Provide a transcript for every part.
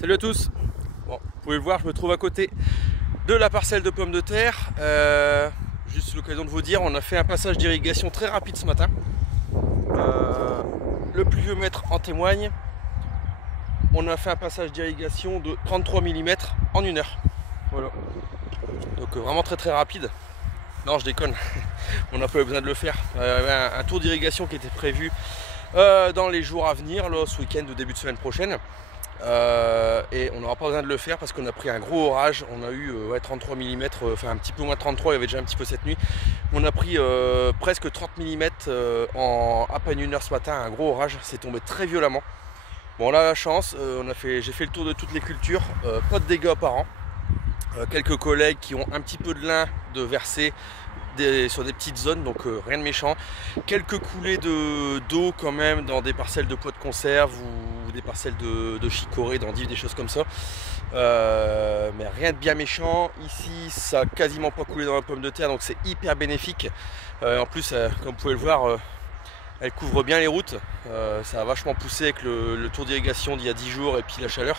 Salut à tous. Bon, vous pouvez le voir, je me trouve à côté de la parcelle de pommes de terre. Juste l'occasion de vous dire, on a fait un passage d'irrigation très rapide ce matin. Le pluviomètre en témoigne. On a fait un passage d'irrigation de 33 mm en 1 heure. Voilà. Donc vraiment très rapide. Non, je déconne. On n'a pas eu besoin de le faire. Il y avait un tour d'irrigation qui était prévu dans les jours à venir, là, ce week-end ou début de semaine prochaine. Et on n'aura pas besoin de le faire parce qu'on a pris un gros orage. On a eu 33 mm, enfin un petit peu moins de 33, il y avait déjà un petit peu cette nuit. On a pris presque 30 mm en à peine 1 heure ce matin, un gros orage, c'est tombé très violemment. Bon, on a la chance, j'ai fait le tour de toutes les cultures, pas de dégâts apparents. Quelques collègues qui ont un petit peu de lin de verser sur des petites zones, donc rien de méchant. Quelques coulées d'eau quand même dans des parcelles de pois de conserve ou des parcelles de chicorée, d'endives, des choses comme ça. Mais rien de bien méchant. Ici, ça a quasiment pas coulé dans la pomme de terre, donc c'est hyper bénéfique. En plus, comme vous pouvez le voir, elle couvre bien les routes. Ça a vachement poussé avec le tour d'irrigation d'il y a 10 jours et puis la chaleur.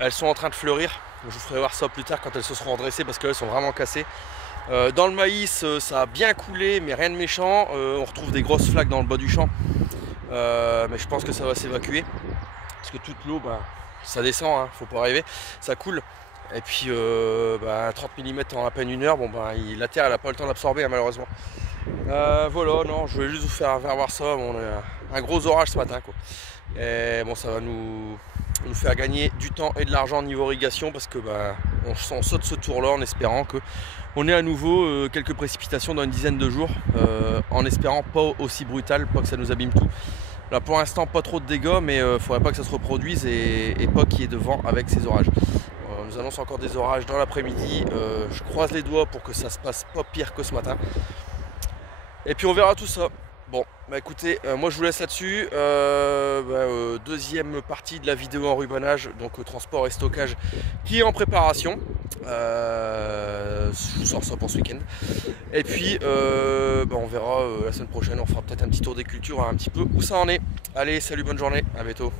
Elles sont en train de fleurir. Je vous ferai voir ça plus tard quand elles se seront redressées parce qu'elles sont vraiment cassées. Dans le maïs, ça a bien coulé, mais rien de méchant. On retrouve des grosses flaques dans le bas du champ. Mais je pense que ça va s'évacuer. Parce que toute l'eau, ça descend, hein, faut pas rêver. Ça coule. Et puis 30 mm en à peine 1 heure, la terre elle n'a pas le temps d'absorber, hein, malheureusement. Voilà, non, je voulais juste vous faire voir ça. On a un gros orage ce matin, quoi. Et bon, ça va nous faire gagner du temps et de l'argent au niveau irrigation parce que on saute ce tour là en espérant que on ait à nouveau quelques précipitations dans une dizaine de jours, en espérant pas aussi brutal, pas que ça nous abîme tout. Là pour l'instant pas trop de dégâts, mais faudrait pas que ça se reproduise et pas qu'il y ait de vent avec ces orages. On nous annonce encore des orages dans l'après-midi. Je croise les doigts pour que ça se passe pas pire que ce matin. Et puis on verra tout ça. Bon, écoutez, moi je vous laisse là-dessus. Deuxième partie de la vidéo en rubanage, donc transport et stockage, qui est en préparation. Je vous sors ça pour ce week-end. Et puis, on verra la semaine prochaine. On fera peut-être un petit tour des cultures, hein, un petit peu où ça en est. Allez, salut, bonne journée, à bientôt.